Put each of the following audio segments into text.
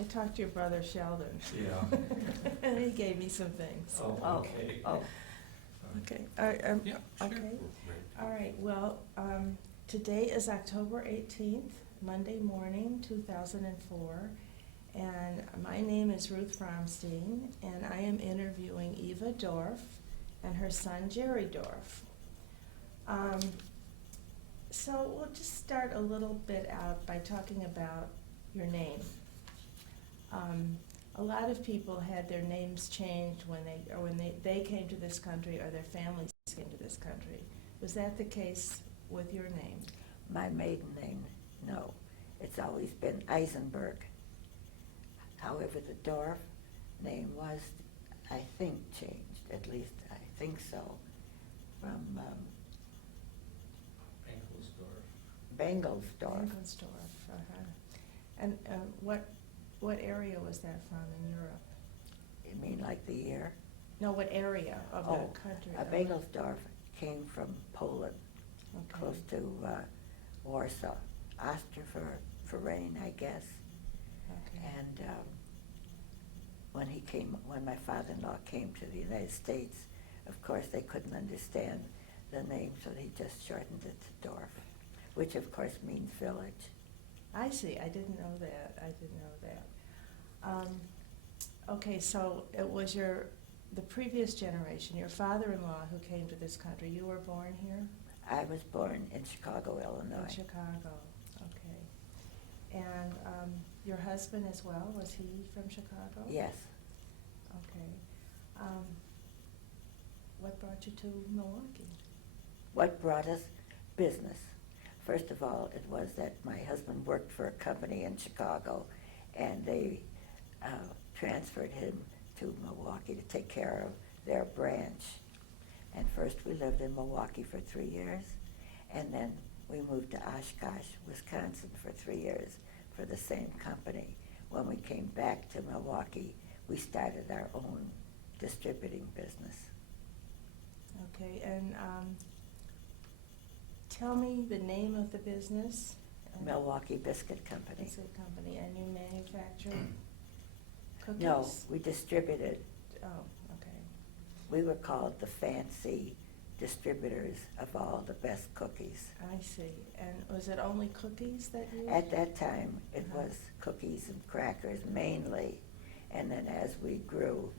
I talked to your brother Sheldon. Yeah. And he gave me some things. Oh, okay. Okay. Yeah, sure. Okay. All right. Well, today is October 18th, Monday morning, 2004. And my name is Ruth Fromstein, and I am interviewing Eva Dorf and her son Jerry Dorf. So we'll just start a little bit out by talking about your name. A lot of people had their names changed when they came to this country or their families came to this country. Was that the case with your name? My maiden name, no. It's always been Eisenberg. However, the Dorf name was, I think, changed, at least I think so, from Bengelsdorf. Bengelsdorf, And what area was that from in Europe? You mean like the year? No, what area of the country? Bengelsdorf came from Poland, Okay. close to Warsaw, Austria-Verein, I guess. Okay. And when my father-in-law came to the United States, of course they couldn't understand the name, so he just shortened it to Dorf, which of course means village. I see. I didn't know that. Okay, so it was the previous generation, your father-in-law who came to this country. You were born here? I was born in Chicago, Illinois. In Chicago, okay. And your husband as well, was he from Chicago? Yes. Okay. What brought you to Milwaukee? What brought us? Business. First of all, it was that my husband worked for a company in Chicago, and they transferred him to Milwaukee to take care of their branch. And first we lived in Milwaukee for 3 years, and then we moved to Oshkosh, Wisconsin for 3 years for the same company. When we came back to Milwaukee, we started our own distributing business. Okay, and tell me the name of the business. Milwaukee Biscuit Company. Biscuit Company, and you manufacture cookies? No, we distributed. Oh, okay. We were called the fancy distributors of all the best cookies. I see. And was it only cookies that you? At that time, it Uh-huh. was cookies and crackers mainly, and then as we grew,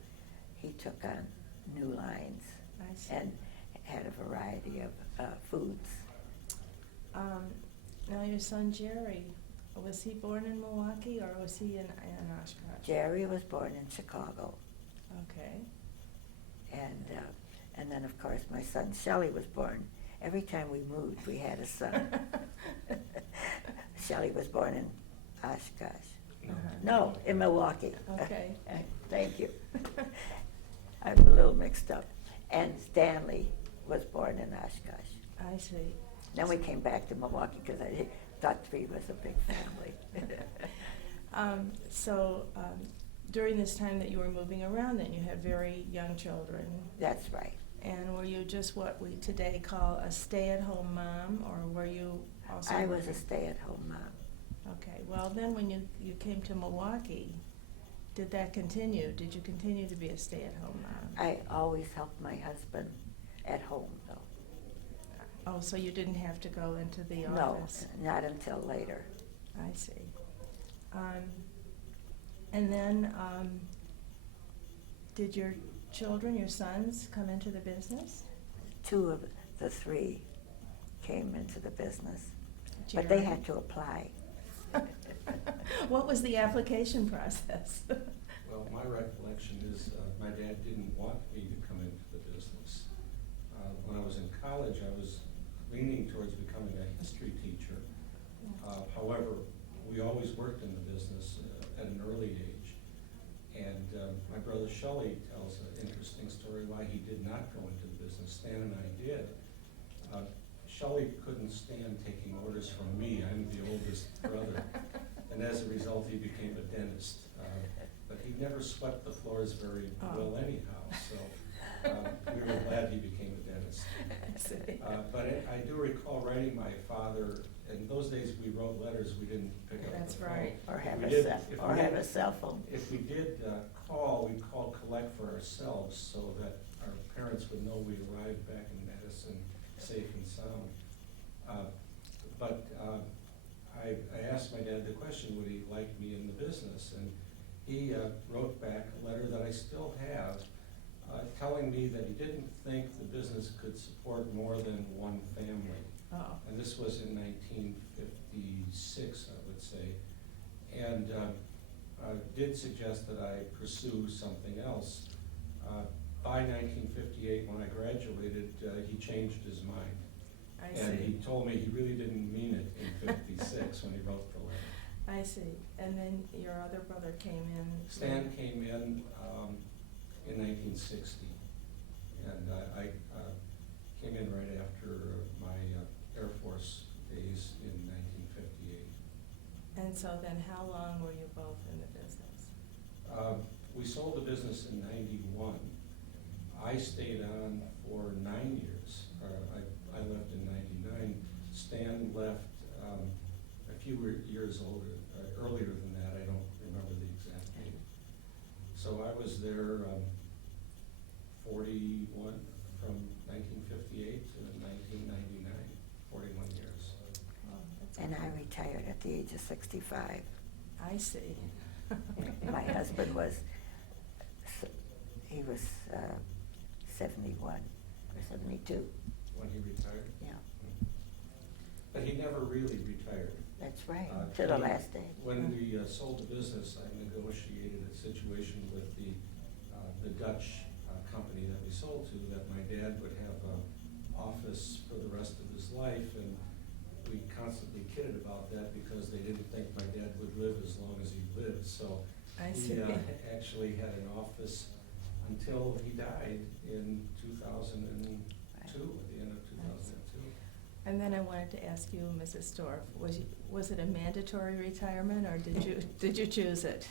he took on new lines I see. and had a variety of foods. Now your son Jerry, was he born in Milwaukee or was he in Oshkosh? Jerry was born in Chicago, Okay. and then of course my son Shelley was born. Every time we moved, we had a son. Shelley was born in Oshkosh. Uh-huh. No, in Milwaukee. Okay. Thank you. I'm a little mixed up. And Stanley was born in Oshkosh. I see. Then we came back to Milwaukee because I thought 3 was a big family. So during this time that you were moving around, then you had very young children. That's right. And were you just what we today call a stay-at-home mom, or were you also? I was a working? stay-at-home mom. Okay. Well, then when you came to Milwaukee, did that continue? Did you continue to be a stay-at-home mom? I always helped my husband at home, though. Oh, so you didn't have to go into the No, office? not until later. I see. And then, did your children, your sons, come into the business? 2 of the 3 came into the business, but Jerry? they had to apply. What was the application process? Well, my recollection is my dad didn't want me to come into the business. When I was in college, I was leaning towards becoming a history teacher. However, we always worked in the business at an early age. And my brother Shelley tells an interesting story why he did not go into the business. Stan and I did. Shelley couldn't stand taking orders from me. I'm the oldest brother. And as a result, he became a dentist. But he never swept the floors very well anyhow. So We were glad he became a dentist. I see. But I do recall writing my father, in those days we wrote letters, we didn't pick up the phone. That's right. Or If have we a did- cell, if or we have did- a cell phone. If we did call, we'd call collect for ourselves so that our parents would know we arrived back in Madison safe and sound. But I asked my dad the question, would he like me in the business? And he wrote back a letter that I still have, telling me that he didn't think the business could support more than one family. Oh, And this was in 1956, I would say. And did suggest that I pursue something else. By 1958, when I graduated, he changed his mind. I And he see. told me he really didn't mean it in 56 when he wrote the letter. I see. And then your other brother came in. Stan came in 1960. And I came in right after my Air Force days in 1958. And so then how long were you both in the business? We sold the business in 91. I stayed on for 9 years. I left in 99. Stan left a few years earlier than that. I don't remember the exact date. So I was there 41, from 1958 to 1999, 41 years. Oh, that's And I okay. retired at the age of 65. I see. My husband was, he was 71 or 72, When he retired. yeah, But he never really retired. that's right, Uh, to the he- last day. When we sold the business, I negotiated a situation with the Dutch company that we sold to, that my dad would have an office for the rest of his life, and we constantly kidded about that because they didn't think my dad would live as long as he lived. So I he see. actually had an office until he died in 2002, at the end of 2002. And then I wanted to ask you, Mrs. Dorf, was it a mandatory retirement, or did you choose it?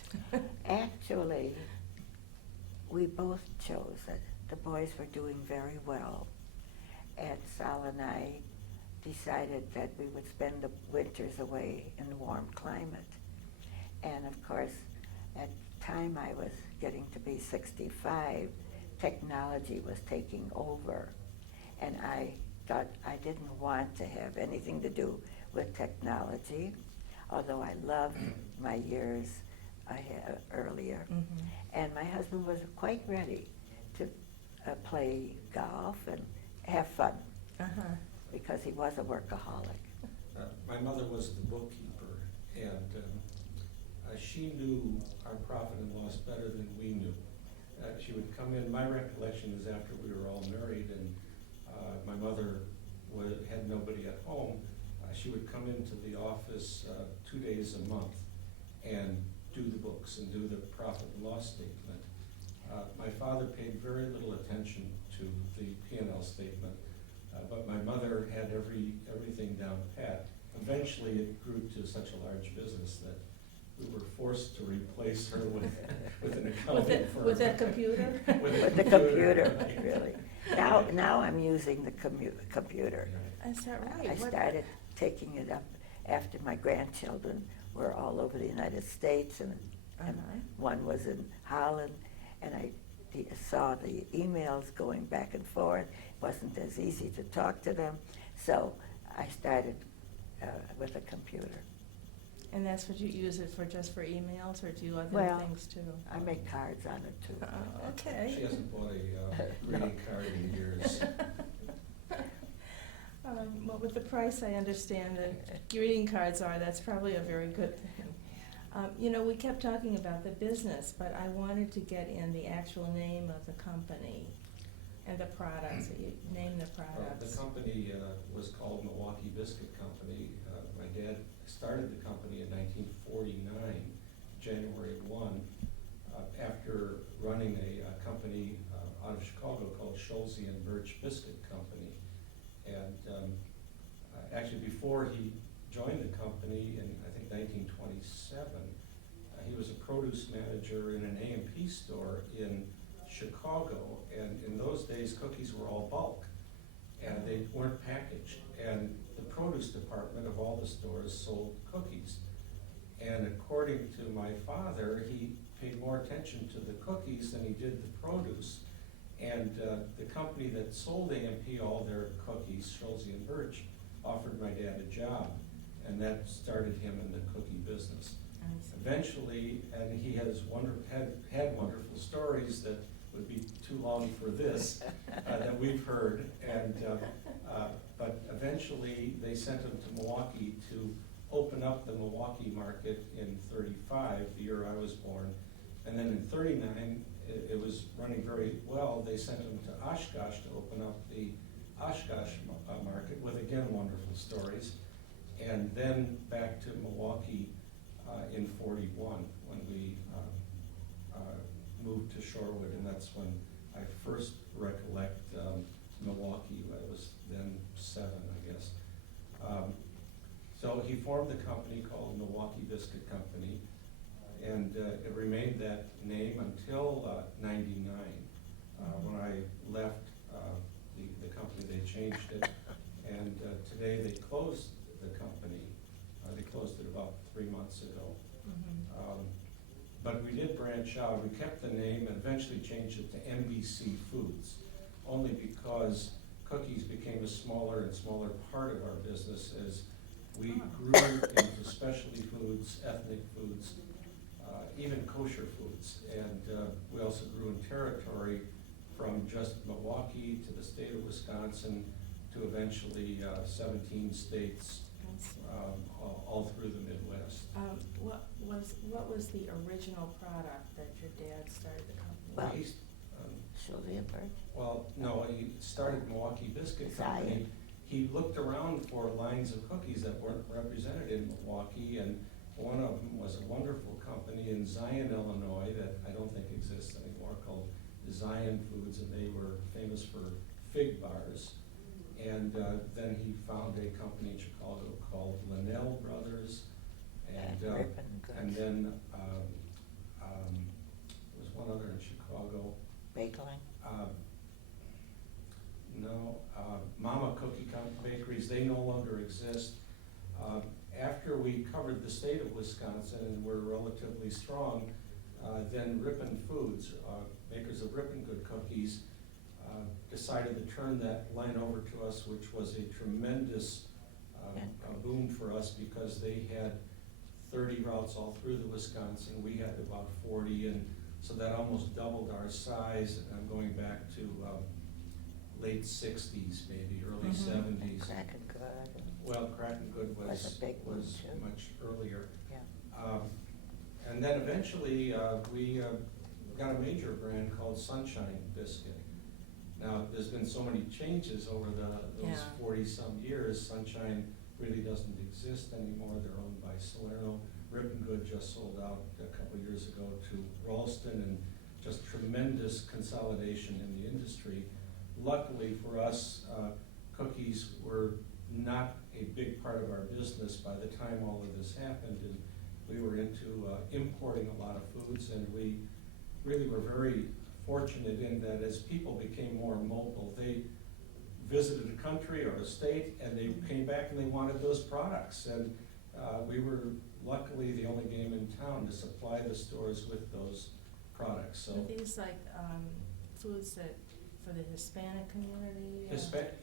Actually, we both chose it. The boys were doing very well, and Sal and I decided that we would spend the winters away in a warm climate. And of course, at the time I was getting to be 65, technology was taking over, and I thought I didn't want to have anything to do with technology, although I loved my years I had earlier. Mhm. And my husband was quite ready to play golf and have fun, Uh-huh. because he was a workaholic. My mother was the bookkeeper, and she knew our profit and loss better than we knew. She would come in, my recollection is after we were all married and my mother had nobody at home, she would come into the office 2 days a month and do the books and do the profit and loss statement. My father paid very little attention to the P&L statement, but my mother had everything down pat. Eventually, it grew to such a large business that we were forced to replace her with an accounting firm. With a computer? With the computer, really. Now I'm using the computer. Is that right? I What- started taking it up after my grandchildren were all over the United States, and Uh-huh. one was in Holland, and I saw the emails going back and forth. It wasn't as easy to talk to them, so I started with a computer. And that's what you use it for, just for emails, or do you other Well, things too? I make cards on it too. Oh, okay. She hasn't bought a greeting card in years. Well, with the price, I understand that greeting cards are, that's probably a very good thing. We kept talking about the business, but I wanted to get in the actual name of the company and the products, that you name the products. The company was called Milwaukee Biscuit Company. My dad started the company in 1949, January 1, after running a company out of Chicago called Schulze and Birch Biscuit Company. And actually, before he joined the company in, I think, 1927, he was a produce manager in an A&P store in Chicago, and in those days, cookies were all bulk, and they weren't packaged. And the produce department of all the stores sold cookies. And according to my father, he paid more attention to the cookies than he did the produce. And the company that sold AMP all their cookies, Schulze and Birch, offered my dad a job, and that started him in the cookie business. Eventually, and he has had wonderful stories that would be too long for this, that we've heard, and but eventually they sent him to Milwaukee to open up the Milwaukee market in '35, the year I was born, and then in '39 it was running very well. They sent him to Oshkosh to open up the Oshkosh market with, again, wonderful stories, and then back to Milwaukee in '41 when we moved to Shorewood, and that's when I first recollect Milwaukee. I was then 7, I guess. So he formed a company called Milwaukee Biscuit Company, and it remained that name until '99. When I left the company, they changed it, and today they closed the company. They closed it about 3 months ago. But we did branch out. We kept the name and eventually changed it to MBC Foods, only because cookies became a smaller and smaller part of our business as we grew into specialty foods, ethnic foods, even kosher foods. And we also grew in territory from just Milwaukee to the state of Wisconsin to eventually 17 states, all through the Midwest. What was the original product that your dad started the company Well, with? Schulze and Birch. Well, no, he started Milwaukee Biscuit Zion. Company. He looked around for lines of cookies that weren't represented in Milwaukee, and one of them was a wonderful company in Zion, Illinois, that I don't think exists anymore, called Zion Foods, and they were famous for fig bars. And then he found a company in Chicago called Linnell Brothers, and then there was one other in Chicago. Bakeline. No, Mama Cookie Bakeries, they no longer exist. After we covered the state of Wisconsin and were relatively strong, then Ripon Foods, makers of Ripon Good cookies, decided to turn that line over to us, which was a tremendous boom for us because they had 30 routes all through the Wisconsin. We had about 40, and so that almost doubled our size. And I'm going back to late 60s, maybe early 70s. Crack and Good. Well, Crack and Good Was a big one, too. much earlier. Yeah. And then eventually we got a major brand called Sunshine Biscuit. Now, there's been so many changes over those 40-some years. Sunshine really doesn't exist anymore. They're owned by Salerno. Ripon Good just sold out a couple of years ago to Ralston, and just tremendous consolidation in the industry. Luckily for us, cookies were not a big part of our business by the time all of this happened, and we were into importing a lot of foods, and we really were very fortunate in that as people became more mobile, they visited a country or a state, and they came back and they wanted those products, and we were luckily the only game in town to supply the stores with those products. So Are these like foods that for the Hispanic community?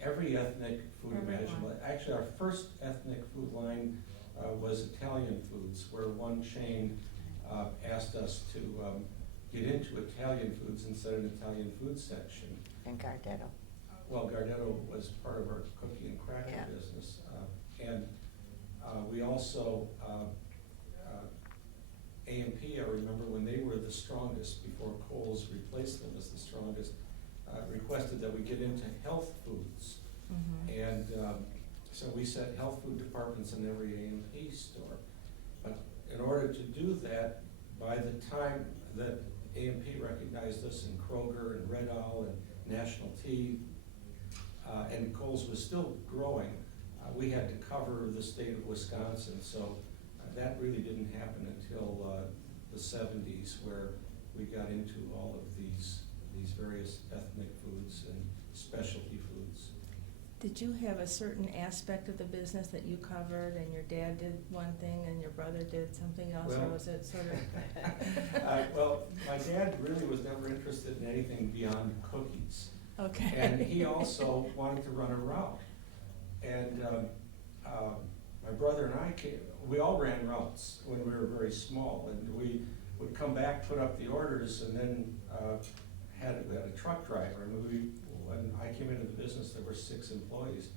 Every ethnic food Everyone. imaginable. Actually, our first ethnic food line was Italian foods, where one chain asked us to get into Italian foods instead of an Italian food section. And Gardetto. Well, Gardetto was part of our cookie and cracker business. And we also, AMP, I remember when they were the strongest, before Kohl's replaced them as the strongest, requested that we get into health foods. And so we set health food departments in every AMP store. But in order to do that, by the time that AMP recognized us in Kroger and Red Owl and National Tea, and Kohl's was still growing, we had to cover the state of Wisconsin. So that really didn't happen until the 70s, where we got into all of these these various ethnic foods and specialty foods. Did you have a certain aspect of the business that you covered, and your dad did one thing and your brother did something else, or Well- was it sort of? Well, my dad really was never interested in anything beyond cookies. Okay. And he also wanted to run a route. And my brother and I we all ran routes when we were very small, and we would come back, put up the orders, and then we had a truck driver. And when I came into the business, there were 6 employees.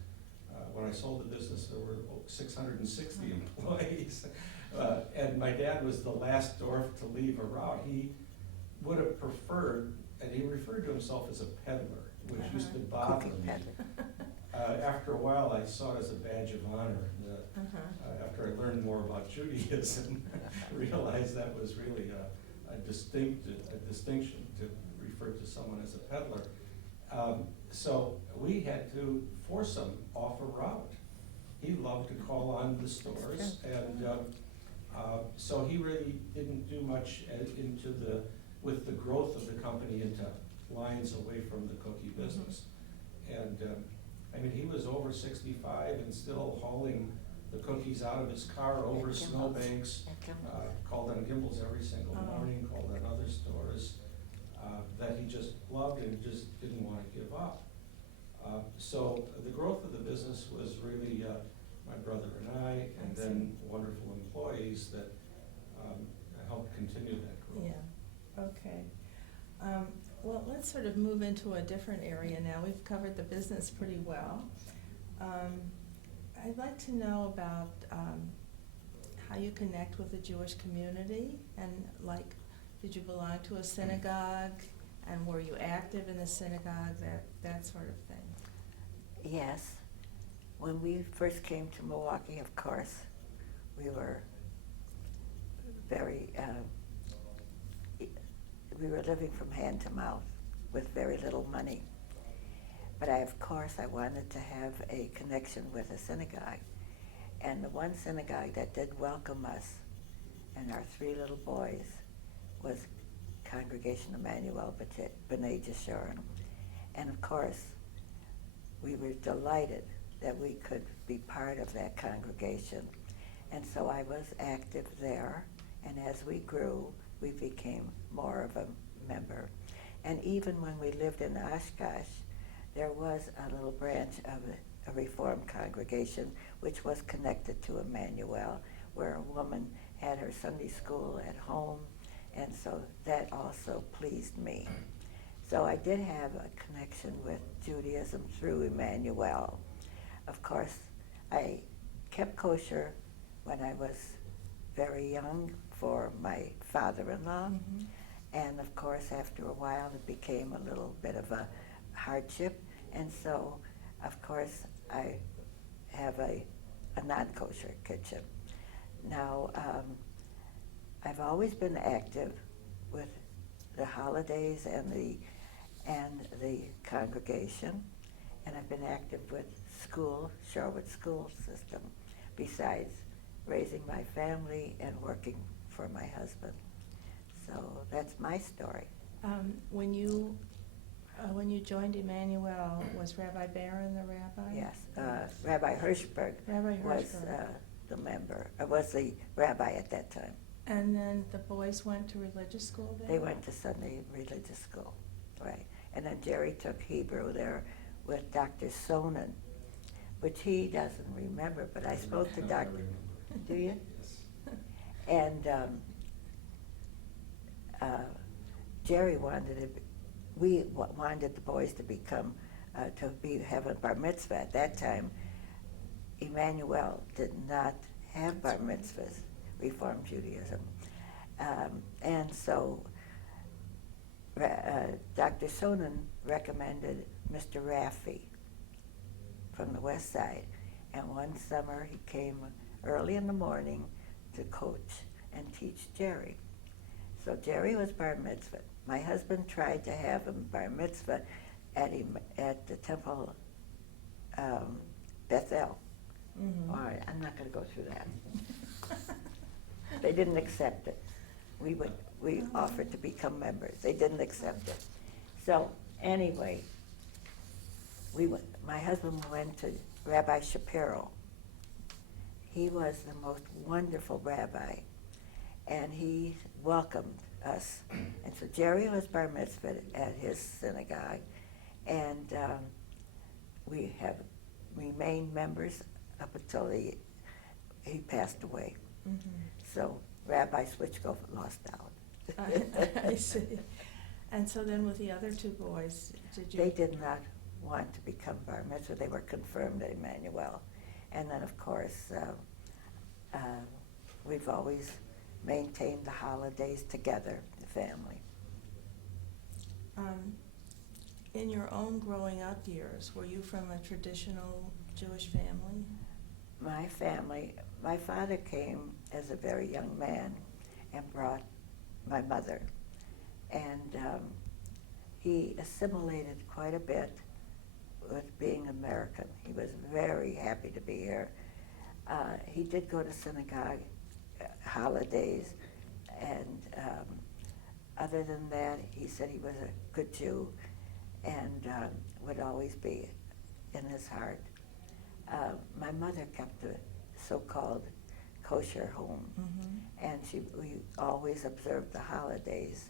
When I sold the business, there were 660 employees. And my dad was the last Dorf to leave a route. He would have preferred, and he referred to himself as a peddler, which used to bother Cookie me. peddler. After a while, I saw it as a badge of honor. After I learned more about Judaism, realized that was really a distinction to refer to someone as a peddler. So we had to force him off a route. He loved to call on the stores, and so he really didn't do much with the growth of the company into lines away from the cookie business. And I mean, he was over 65 and still hauling the cookies out of his car over And snowbanks, called on Gimbel's every single morning, called on other stores that he just loved and just didn't want to give up. So the growth of the business was really my brother and I, and then wonderful employees that helped continue that growth. Yeah, okay. Well, let's sort of move into a different area now. We've covered the business pretty well. I'd like to know about how you connect with the Jewish community, and like, did you belong to a synagogue, and were you active in the synagogue, that sort of thing? Yes. When we first came to Milwaukee, of course, we were very, we were living from hand to mouth with very little money. But of course, I wanted to have a connection with a synagogue. And the one synagogue that did welcome us and our 3 little boys was Congregation Emmanuel B'nai Jeshurun. And of course, we were delighted that we could be part of that congregation. And so I was active there, and as we grew, we became more of a member. And even when we lived in Oshkosh, there was a little branch of a Reformed congregation which was connected to Emmanuel, where a woman had her Sunday school at home, and so that also pleased me. So I did have a connection with Judaism through Emmanuel. Of course, I kept kosher when I was very young for my father-in-law, and of course after a while it became a little bit of a hardship, and so of course I have a non-kosher kitchen. Now, I've always been active with the holidays and the congregation, and I've been active with Sherwood school system, besides raising my family and working for my husband. So that's my story. When you joined Emmanuel, was Rabbi Barron the rabbi? Yes, Rabbi Hirschberg was the member, was the rabbi at that time. And then the boys went to religious school there? They went to Sunday religious school, right. And then Jerry took Hebrew there with Dr. Sonnen, which he doesn't remember, but I spoke to Dr. Do you? Yes. And Jerry we wanted the boys to become, have a bar mitzvah. At that time, Emmanuel did not have bar mitzvahs, Reform Judaism. And so Dr. Sonnen recommended Mr. Raffi from the West Side. And one summer he came early in the morning to coach and teach Jerry. So Jerry was bar mitzvah. My husband tried to have him bar mitzvah at the temple Bethel. All right, I'm not going to go through that. They didn't accept it. We offered to become members. They didn't accept it. So anyway, my husband went to Rabbi Shapiro. He was the most wonderful rabbi, and he welcomed us. And so Jerry was bar mitzvahed at his synagogue, and we have remained members up until he passed away. Mm-hmm. So Rabbi Switchko lost out. I see. And so then with the other two boys, did you? They did not want to become bar mitzvah. They were confirmed at Emmanuel. And then, of course, we've always maintained the holidays together, the family. In your own growing up years, were you from a traditional Jewish family? My family, my father came as a very young man and brought my mother. And he assimilated quite a bit with being American. He was very happy to be here. He did go to synagogue holidays, and other than that, he said he was a good Jew and would always be in his heart. My mother kept a so-called kosher home, Mm-hmm. and we always observed the holidays.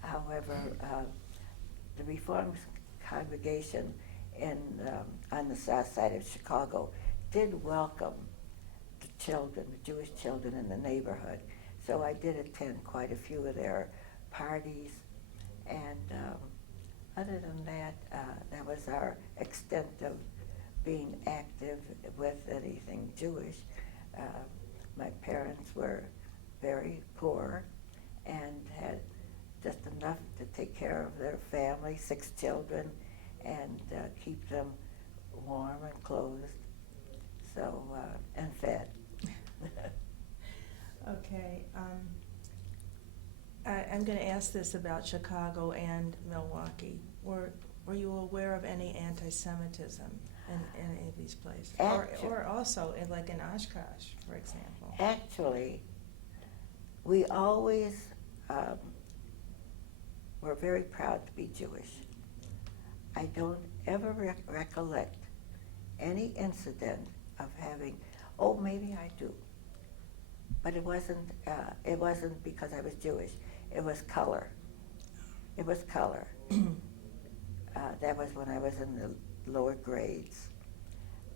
However, the Reformed congregation on the south side of Chicago did welcome the children, the Jewish children in the neighborhood. So I did attend quite a few of their parties, and other than that, that was our extent of being active with anything Jewish. My parents were very poor and had just enough to take care of their family, 6 children, and keep them warm and clothed, so and fed. Okay. I'm going to ask this about Chicago and Milwaukee. Were you aware of any anti-Semitism in any of these places? Or also like in Oshkosh, for example? Actually, we always were very proud to be Jewish. I don't ever recollect any incident of having, oh, maybe I do. But it wasn't because I was Jewish. It was color. It was color. That was when I was in the lower grades.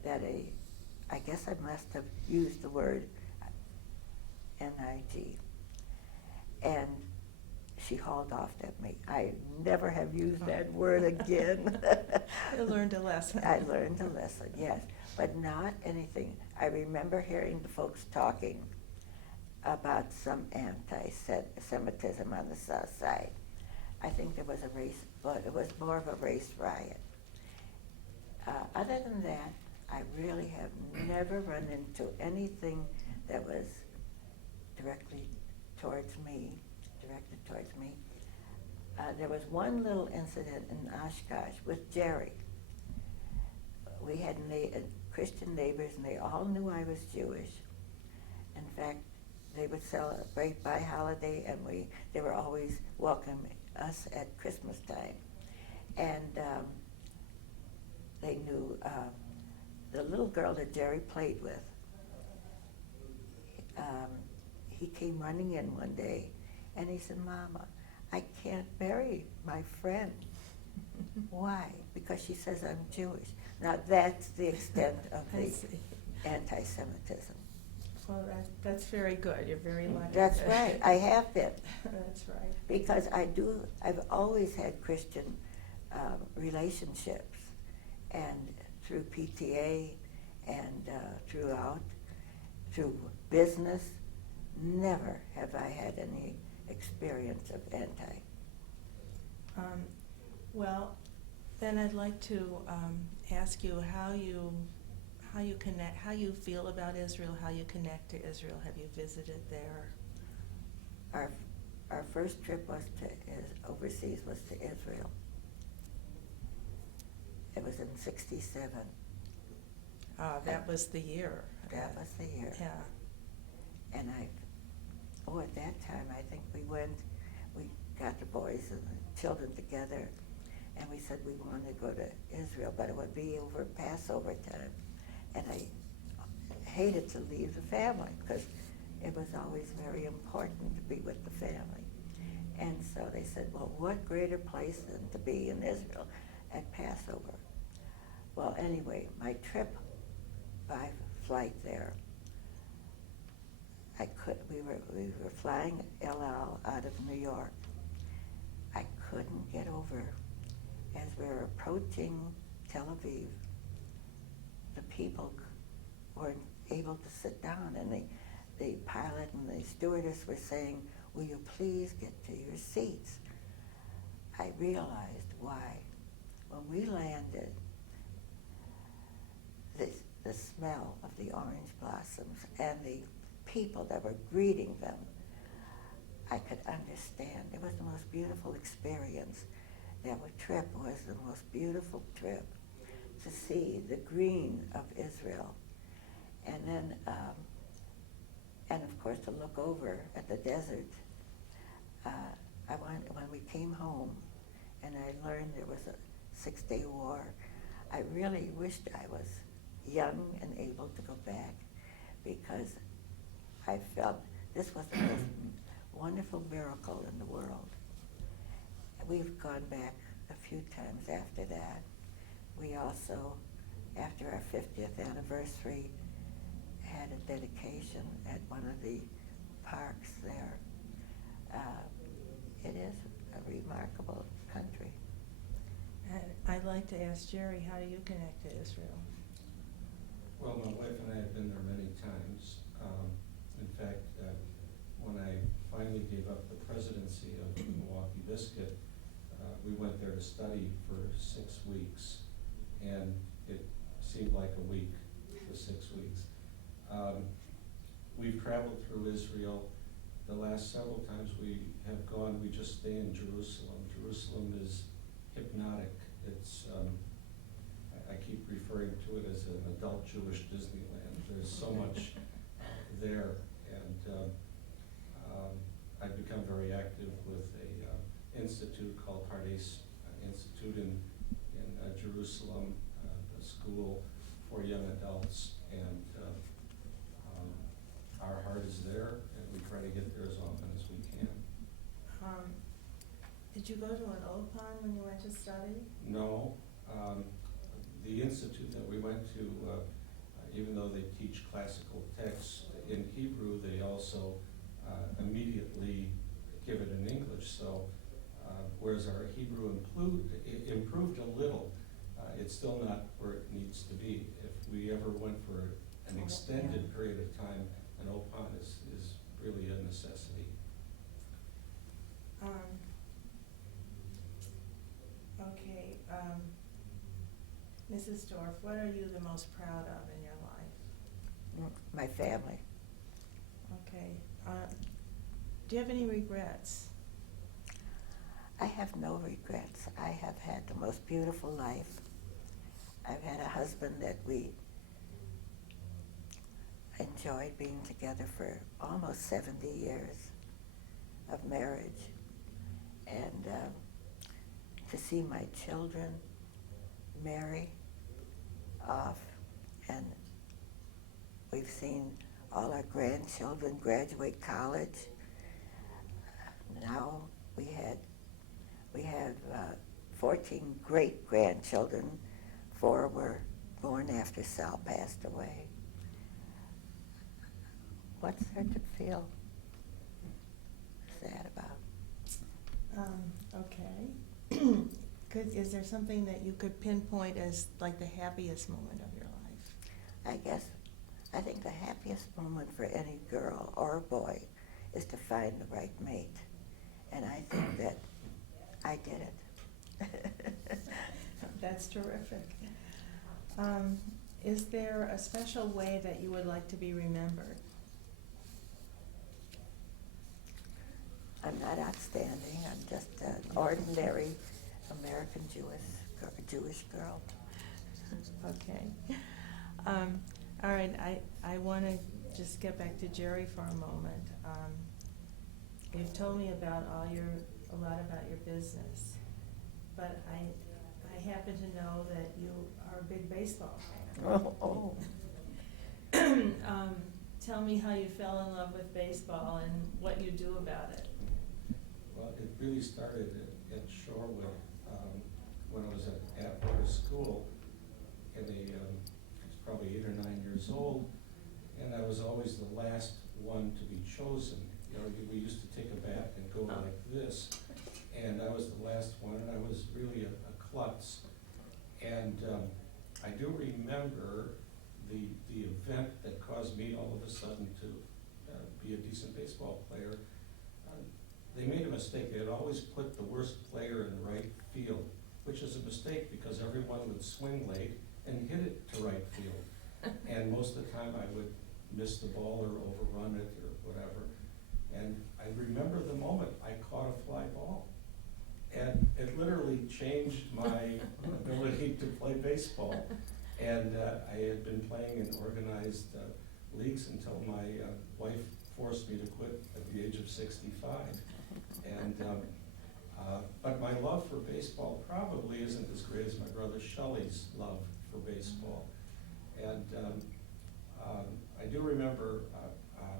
I guess I must have used the word N-I-G. And she hauled off at me. I never have used that word again. You learned a lesson. I learned a lesson, yes. But not anything. I remember hearing the folks talking about some anti-Semitism on the south side. I think there was a race, but it was more of a race riot. Other than that, I really have never run into anything that was directed towards me. There was one little incident in Oshkosh with Jerry. We had Christian neighbors, and they all knew I was Jewish. In fact, they would celebrate by holiday, and they were always welcoming us at Christmas time. And they knew the little girl that Jerry played with. He came running in one day, and he said, "Mama, I can't marry my friend." Why? Because she says I'm Jewish. Now that's the extent of the anti-Semitism. Well, that's very good. You're very lucky. That's right. I have been. That's right. Because I've always had Christian relationships, and through PTA and through business, never have I had any experience of anti. Well, then I'd like to ask you how you feel about Israel, how you connect to Israel. Have you visited there? Our first trip was overseas was to Israel. It was in '67. That was the year. That was the year. Yeah. And at that time, I think we got the boys and the children together, and we said we wanted to go to Israel, but it would be over Passover time. And I hated to leave the family because it was always very important to be with the family. And so they said, well, what greater place than to be in Israel at Passover? Well, anyway, my trip by flight there, we were flying El Al out of New York. I couldn't get over. As we were approaching Tel Aviv, the people weren't able to sit down, and the pilot and the stewardess were saying, will you please get to your seats? I realized why. When we landed, the smell of the orange blossoms and the people that were greeting them, I could understand. It was the most beautiful experience. That trip was the most beautiful trip, to see the green of Israel. And then, and of course to look over at the desert. When we came home and I learned there was a 6-day war, I really wished I was young and able to go back, because I felt this was the most wonderful miracle in the world. We've gone back a few times after that. We also, after our 50th anniversary, had a dedication at one of the parks there. It is a remarkable country. And I'd like to ask Jerry, how do you connect to Israel? Well, my wife and I have been there many times. In fact, when I finally gave up the presidency of Milwaukee Biscuit, we went there to study for 6 weeks, and it seemed like a week, the 6 weeks. We've traveled through Israel. The last several times we have gone, we just stay in Jerusalem. Jerusalem is hypnotic. It's, I keep referring to it as an adult Jewish Disneyland. There's so much there, and I've become very active with a institute called Hardais Institute in Jerusalem, a school for young adults, and our heart is there, and we try to get there as often as we can. Did you go to an Opan when you went to study? No. The institute that we went to, even though they teach classical texts in Hebrew, they also immediately give it in English. So whereas our Hebrew improved a little, it's still not where it needs to be. If we ever went for an extended period of time, an Opan is really a necessity. Okay, Mrs. Dorf, what are you the most proud of in your life? My family. Okay, do you have any regrets? I have no regrets. I have had the most beautiful life. I've had a husband that we enjoyed being together for almost 70 years of marriage. And to see my children marry off, and we've seen all our grandchildren graduate college. Now we have 14 great-grandchildren. 4 were born after Sal passed away. What's there to feel sad about? Okay. Is there something that you could pinpoint as like the happiest moment of your life? I think the happiest moment for any girl or boy is to find the right mate. And I think that I did it. That's terrific. Is there a special way that you would like to be remembered? I'm not outstanding. I'm just an ordinary American Jewish girl. Okay. All right, I want to just get back to Jerry for a moment. You've told me about a lot about your business, but I happen to know that you are a big baseball fan. Oh. Tell me how you fell in love with baseball and what you do about it. Well, it really started at Shorewood when I was at Atwater School. I was probably 8 or 9 years old, and I was always the last one to be chosen. You know, we used to take a bat and go like this, and I was the last one, and I was really a klutz. And I do remember the event that caused me all of a sudden to be a decent baseball player. They made a mistake. They had always put the worst player in the right field, which is a mistake because everyone would swing late and hit it to right field. And most of the time I would miss the ball or overrun it or whatever. And I remember the moment I caught a fly ball. And it literally changed my ability to play baseball. And I had been playing in organized leagues until my wife forced me to quit at the age of 65. And but my love for baseball probably isn't as great as my brother Shelley's love for baseball. And I do remember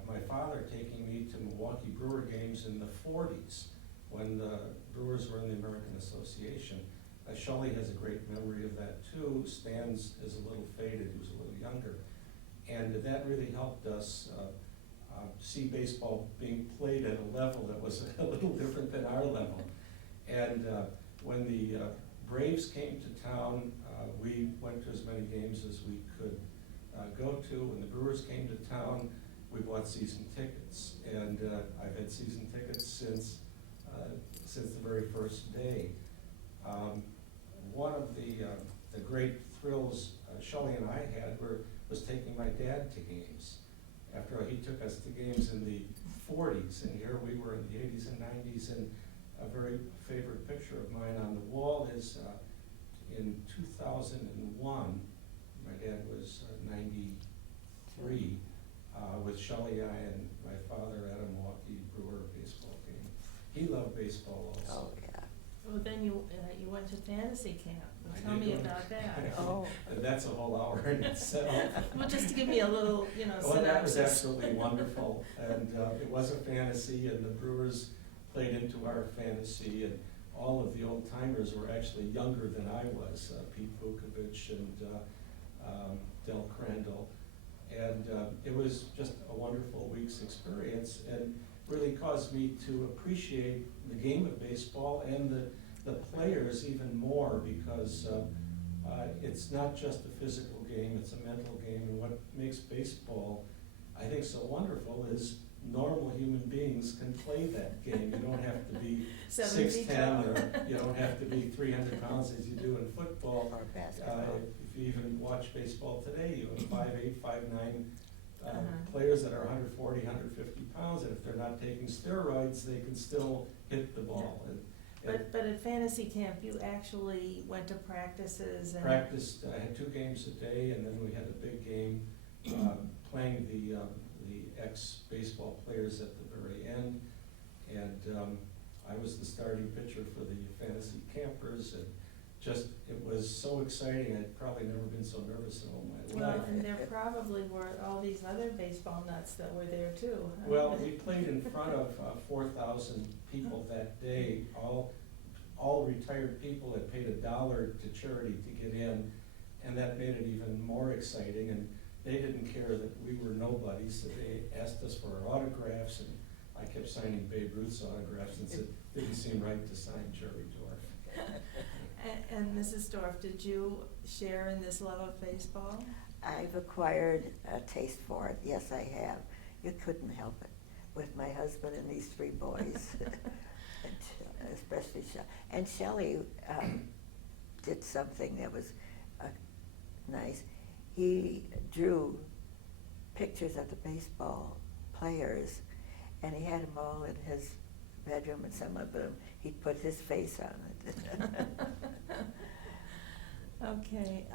my father taking me to Milwaukee Brewer games in the 40s when the Brewers were in the American Association. Shelley has a great memory of that too. Stan's is a little faded, he was a little younger. And that really helped us see baseball being played at a level that was a little different than our level. And when the Braves came to town, we went to as many games as we could go to. When the Brewers came to town, we bought season tickets. And I've had season tickets since the very first day. One of the great thrills Shelley and I had was taking my dad to games. After all, he took us to games in the 40s, and here we were in the 80s and 90s, and a very favorite picture of mine on the wall is in 2001, my dad was 93, with Shelley and I and my father at a Milwaukee Brewer baseball game. He loved baseball also. Oh, yeah. Well, then you went to fantasy camp. Well, I tell did me go- about that. Oh. That's a whole hour in itself. Well, just to give me a little, Well, that was synopsis. absolutely wonderful, and it was a fantasy, and the Brewers played into our fantasy, and all of the old timers were actually younger than I was, Pete Vukovich and Del Crandall, and it was just a wonderful week's experience, and really caused me to appreciate the game of baseball and the players even more, because it's not just a physical game, it's a mental game, and what makes baseball, I think, so wonderful is normal human beings can play that game. You don't have to be 6'10", or you don't have to be 300 pounds as you do in football. Or basketball. If you even watch baseball today, you have 5'8", 5'9", players that are 140, 150 pounds, and if they're not taking steroids, they can still hit the ball. But at fantasy camp, you actually went to practices and... Practiced, I had 2 games a day, and then we had a big game playing the ex-baseball players at the very end. And I was the starting pitcher for the fantasy campers, and just, it was so exciting. I'd probably never been so nervous in all my life. Well, and there probably were all these other baseball nuts that were there too. Well, we played in front of 4,000 people that day, all retired people that paid $1 to charity to get in, and that made it even more exciting. And they didn't care that we were nobodies, so they asked us for our autographs, and I kept signing Babe Ruth's autographs, since it didn't seem right to sign Jerry Dorf. And Mrs. Dorf, did you share in this love of baseball? I've acquired a taste for it. Yes, I have. You couldn't help it with my husband and these 3 boys, and especially Shelley. And Shelley did something that was nice. He drew pictures of the baseball players, and he had them all in his bedroom, and some of them he'd put his face on it. Okay.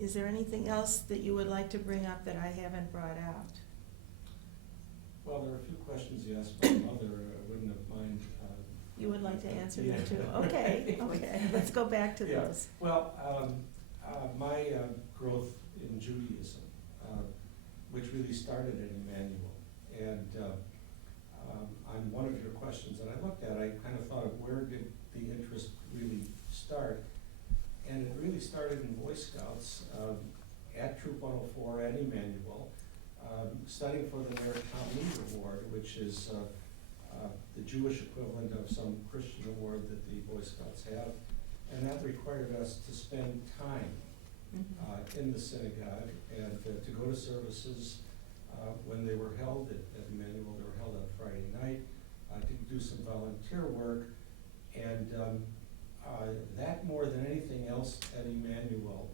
Is there anything else that you would like to bring up that I haven't brought out? Well, there are a few questions you asked my mother. I wouldn't have mind. You would would like to answer Yeah. that too. Okay, let's go back to Yeah. those. Well, my growth in Judaism, which really started at Emmanuel, and on one of your questions that I looked at, I kind of thought of where did the interest really start, and it really started in Boy Scouts at Troop 104 at Emmanuel, studying for the Merit Tommy Award, which is the Jewish equivalent of some Christian award that the Boy Scouts have, and that required us to spend time in the synagogue and to go to services when they were held at Emmanuel. They were held on Friday night, to do some volunteer work, and that more than anything else at Emmanuel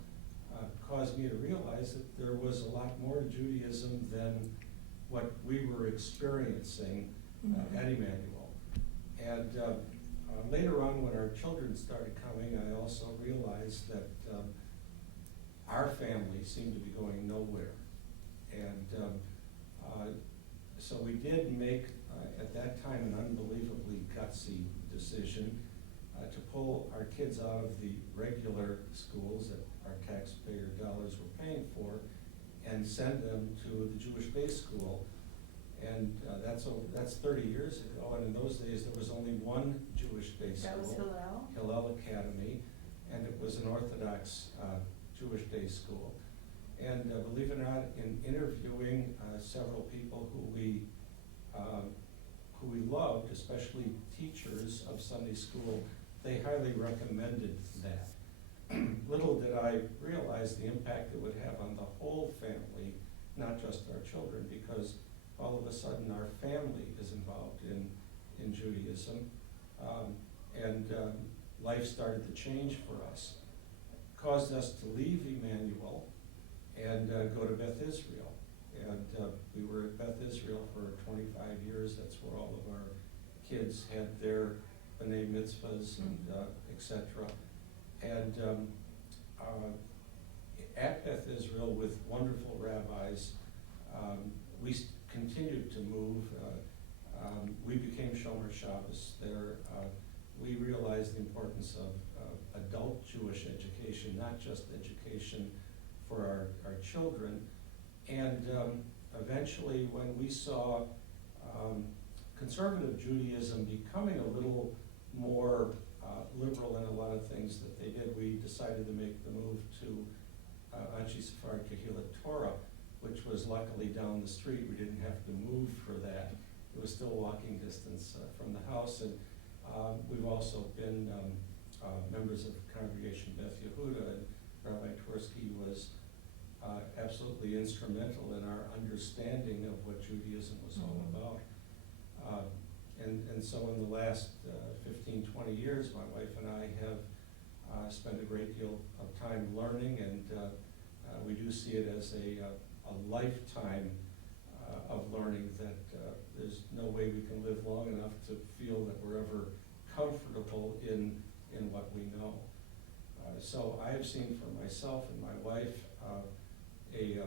caused me to realize that there was a lot more to Judaism than what we were experiencing at Emmanuel. And later on, when our children started coming, I also realized that our family seemed to be going nowhere. And so we did make, at that time, an unbelievably gutsy decision to pull our kids out of the regular schools that our taxpayer dollars were paying for and send them to the Jewish Day School. And that's 30 years ago, and in those days there was only one Jewish Day School. That was Hillel? Hillel Academy, and it was an Orthodox Jewish Day School. And believe it or not, in interviewing several people who we loved, especially teachers of Sunday school, they highly recommended that. Little did I realize the impact it would have on the whole family, not just our children, because all of a sudden our family is involved in Judaism, and life started to change for us. It caused us to leave Emmanuel and go to Beth Israel. And we were at Beth Israel for 25 years. That's where all of our kids had their B'nai mitzvahs and et cetera. And at Beth Israel, with wonderful rabbis, we continued to move. We became Shomer Shabbos there. We realized the importance of adult Jewish education, not just education for our children. And eventually, when we saw conservative Judaism becoming a little more liberal in a lot of things that they did, we decided to make the move to AntiSemitism Kehilat Torah, which was luckily down the street. We didn't have to move for that. It was still walking distance from the house. And we've also been members of Congregation Beth Yehuda, and Rabbi Twersky was absolutely instrumental in our understanding of what Judaism was all about. And so in the last 15, 20 years, my wife and I have spent a great deal of time learning, and we do see it as a lifetime of learning, that there's no way we can live long enough to feel that we're ever comfortable in what we know. So I have seen for myself and my wife a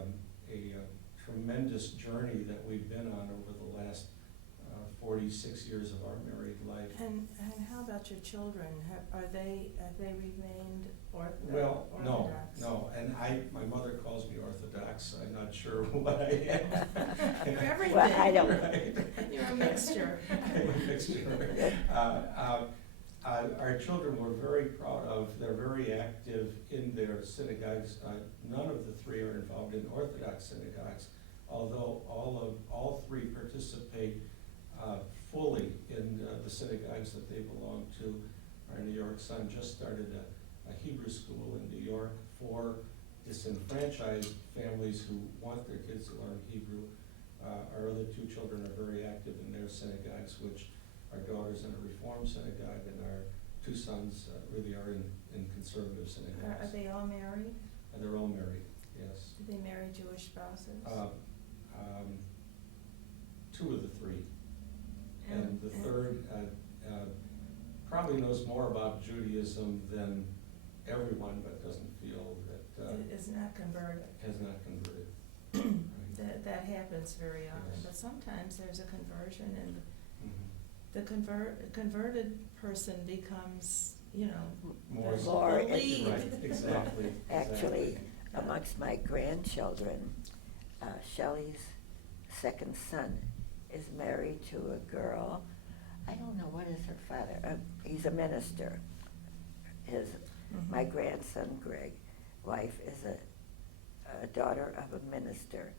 tremendous journey that we've been on over the last 46 years of our married life. And how about your children? Have they remained Well, Orthodox? no, and my mother calls me Orthodox. I'm not sure what I am. You're everything. Well, I don't. Right. You're a mixture. A mixture. Our children were very proud of. They're very active in their synagogues. None of the three are involved in Orthodox synagogues, although all three participate fully in the synagogues that they belong to. Our New York son just started a Hebrew school in New York for disenfranchised families who want their kids to learn Hebrew. Our other two children are very active in their synagogues, which our daughter's in a Reform synagogue, and our two sons really are in conservative synagogues. Are they all married? And they're all married, yes. Do they marry Jewish spouses? Two of the three. And the third probably knows more about Judaism than everyone, but doesn't feel that Is not converted. has not converted. That happens very often, Yes. but sometimes there's a conversion, and Mhm. the converted person becomes, you know, More the More lead. Right, exactly. Actually, exactly. amongst my grandchildren, Shelley's second son is married to a girl. I don't know, what is her father? He's a minister. My grandson, Greg, wife is a daughter of a minister.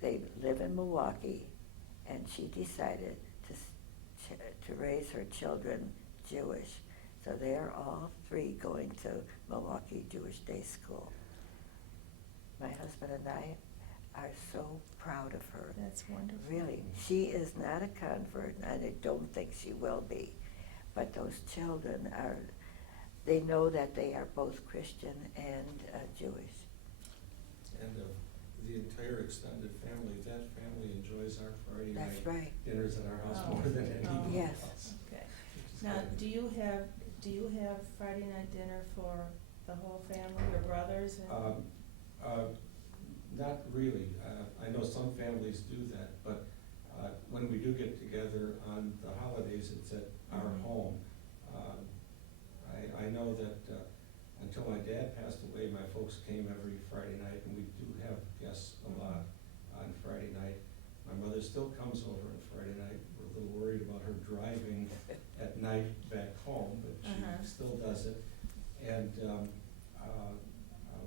They live in Milwaukee, and she decided to raise her children Jewish. So they're all three going to Milwaukee Jewish Day School. My husband and I are so proud of her. That's wonderful. Really, she is not a convert, and I don't think she will be. But those children they know that they are both Christian and Jewish. And the entire extended family, that family enjoys our Friday That's night right. dinners at our house Oh. more than anyone Yes. else. Okay. which is Now, good. do you have Friday night dinner for the whole family, your brothers? And Not really. I know some families do that, but when we do get together on the holidays, it's at our Mhm. home. I know that until my dad passed away, my folks came every Friday night, and we do have guests a lot on Friday night. My mother still comes over on Friday night. We're a little worried about her driving at night back home, but she Uh-huh. still does it. And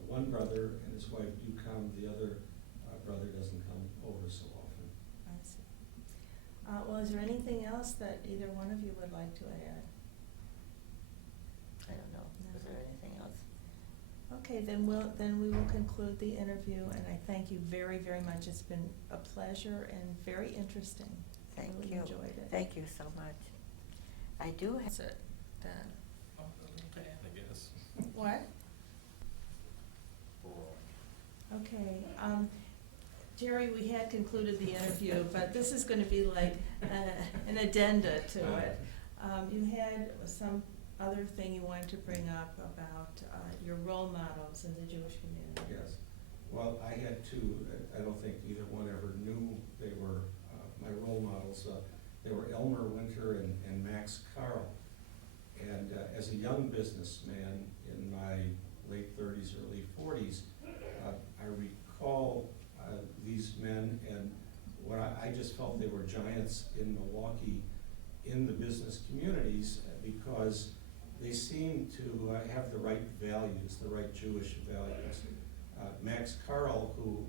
one brother and his wife do come, the other brother doesn't come over so often. I see. Well, is there anything else that either one of you would like to add? I don't know. No. Is there anything else? Okay, then we will conclude the interview, and I thank you very, very much. It's been a pleasure and very interesting. Thank Really you. enjoyed it. Thank you so much. I do have. That's it, done. I guess. What? Okay, Jerry, we had concluded the interview, but this is gonna be like an addenda to it. You had some other thing you wanted to bring up about your role models in the Jewish community. Yes. Well, I had two. I don't think either one ever knew they were my role models. They were Elmer Winter and Max Carl. And as a young businessman in my late 30s, early 40s, I recall these men, and what I just felt they were giants in Milwaukee in the business communities because they seemed to have the right values, the right Jewish values. Max Carl, who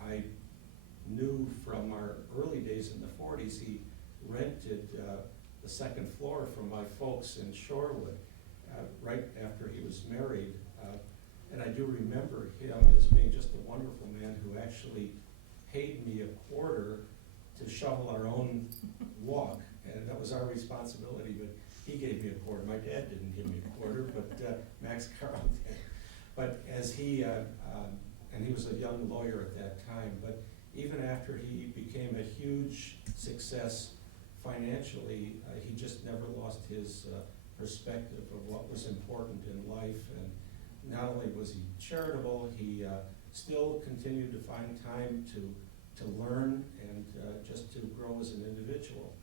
I knew from our early days in the 40s, he rented the second floor from my folks in Shorewood right after he was married. And I do remember him as being just a wonderful man who actually paid me a quarter to shovel our own walk, and that was our responsibility, but he gave me a quarter. My dad didn't give me a quarter, but Max Carl did. But as he, and he was a young lawyer at that time, but even after he became a huge success financially, he just never lost his perspective of what was important in life. And not only was he charitable, he still continued to find time to learn and just to grow as an individual.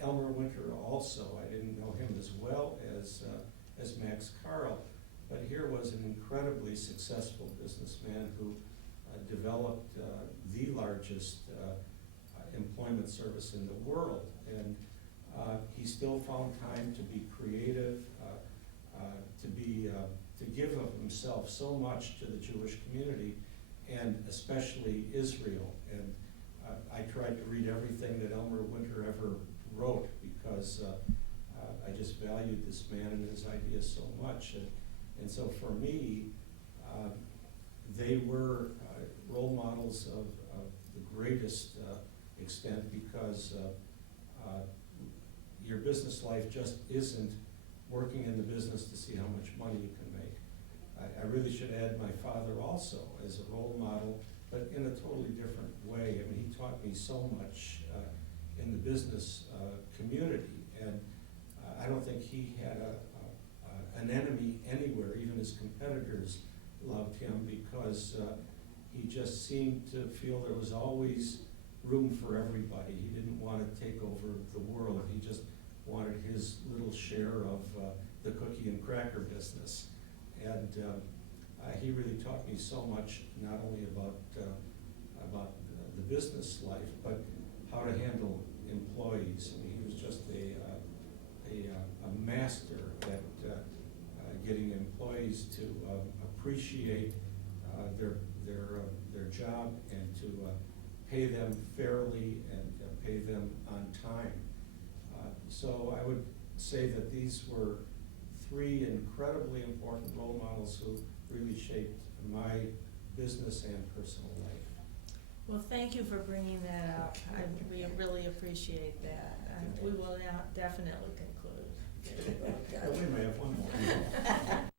Elmer Winter also, I didn't know him as well as Max Carl, but here was an incredibly successful businessman who developed the largest employment service in the world. And he still found time to be creative, to give of himself so much to the Jewish community, and especially Israel. And I tried to read everything that Elmer Winter ever wrote because I just valued this man and his ideas so much. And so for me, they were role models of the greatest extent because your business life just isn't working in the business to see how much money you can make. I really should add my father also as a role model, but in a totally different way. I mean, he taught me so much in the business community, and I don't think he had an enemy anywhere. Even his competitors loved him because he just seemed to feel there was always room for everybody. He didn't want to take over the world. He just wanted his little share of the cookie and cracker business. And he really taught me so much, not only about the business life, but how to handle employees. I mean, he was just a master at getting employees to appreciate their job and to pay them fairly and pay them on time. So I would say that these were three incredibly important role models who really shaped my business and personal life. Well, thank you for bringing that up. We really appreciate that. We will now definitely conclude. We may have one more.